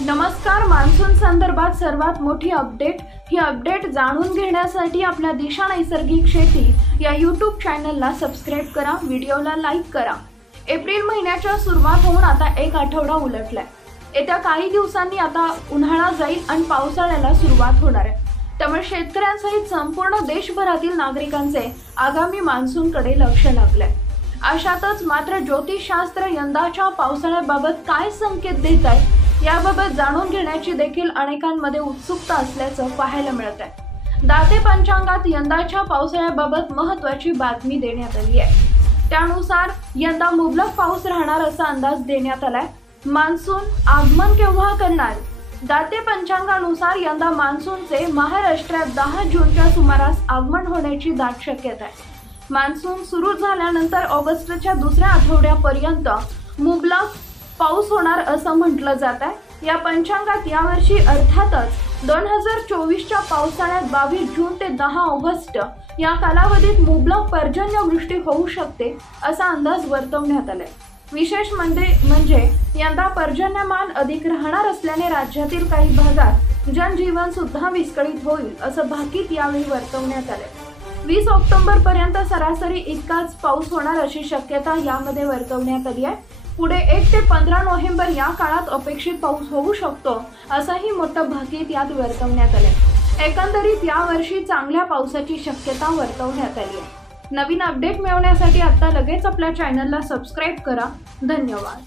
नमस्कार. मान्सून संदर्भात सर्वात मोठी अपडेट. ही अपडेट जाणून घेण्यासाठी आपल्या दिशा नैसर्गिक शेती या यूट्यूब चॅनलला सबस्क्राइब करा, व्हिडिओला लाईक करा. एप्रिल महिन्याच्या सुरुवात होऊन आता एक आठवडा उलटलाय. येत्या काही दिवसांनी आता उन्हाळा जाईल आणि पावसाळ्याला सुरुवात होणार आहे. त्यामुळे शेतकऱ्यांसहित संपूर्ण देशभरातील नागरिकांचे आगामी मान्सूनकडे लक्ष लागलंय. अशातच मात्र ज्योतिषशास्त्र यंदाच्या पावसाळ्याबाबत काय संकेत देत आहे याबाबत जाणून घेण्याची देखील अनेकांमध्ये उत्सुकता असल्याचं पाहायला मिळत आहे. दाते पंचांगात यंदाच्या पावसाळ्याबाबत महत्त्वाची बातमी देण्यात आली आहे. त्यानुसार यंदा मुबलक पाऊस राहणार असा अंदाज देण्यात आलाय. मान्सून आगमन केव्हा करणार? दाते पंचांगानुसार यंदा मान्सूनचे महाराष्ट्रात 10 जूनच्या सुमारास आगमन होण्याची दाट शक्यता आहे. मान्सून सुरू झाल्यानंतर ऑगस्टच्या दुसऱ्या आठवड्यापर्यंत मुबलक पाऊस होणार असं म्हटलं जात आहे. या पंचांगात यावर्षी अर्थातच 2024च्या पावसाळ्यात 22 जून ते 10 ऑगस्ट या कालावधीत मुबलक पर्जन्यवृष्टी होऊ शकते असा अंदाज वर्तवण्यात आलाय. विशेष म्हणजे यंदा पर्जन्यमान अधिक राहणार असल्याने राज्यातील काही भागात जनजीवन सुद्धा विस्कळीत होईल असं भाकीत यावेळी वर्तवण्यात आलंय. 20 ऑक्टोबर पर्यंत सरासरी इतकाच पाऊस होणार अशी शक्यता यामध्ये वर्तवण्यात आली आहे. पुढे 1 ते 15 नोव्हेंबर या काळात अपेक्षित पाऊस होऊ शकतो असंही मोठं भाकीत यात वर्तवण्यात आलंय. एकंदरीत यावर्षी चांगल्या पावसाची शक्यता वर्तवण्यात आली आहे. नवीन अपडेट मिळवण्यासाठी आता लगेच आपल्या चॅनलला सबस्क्राइब करा. धन्यवाद.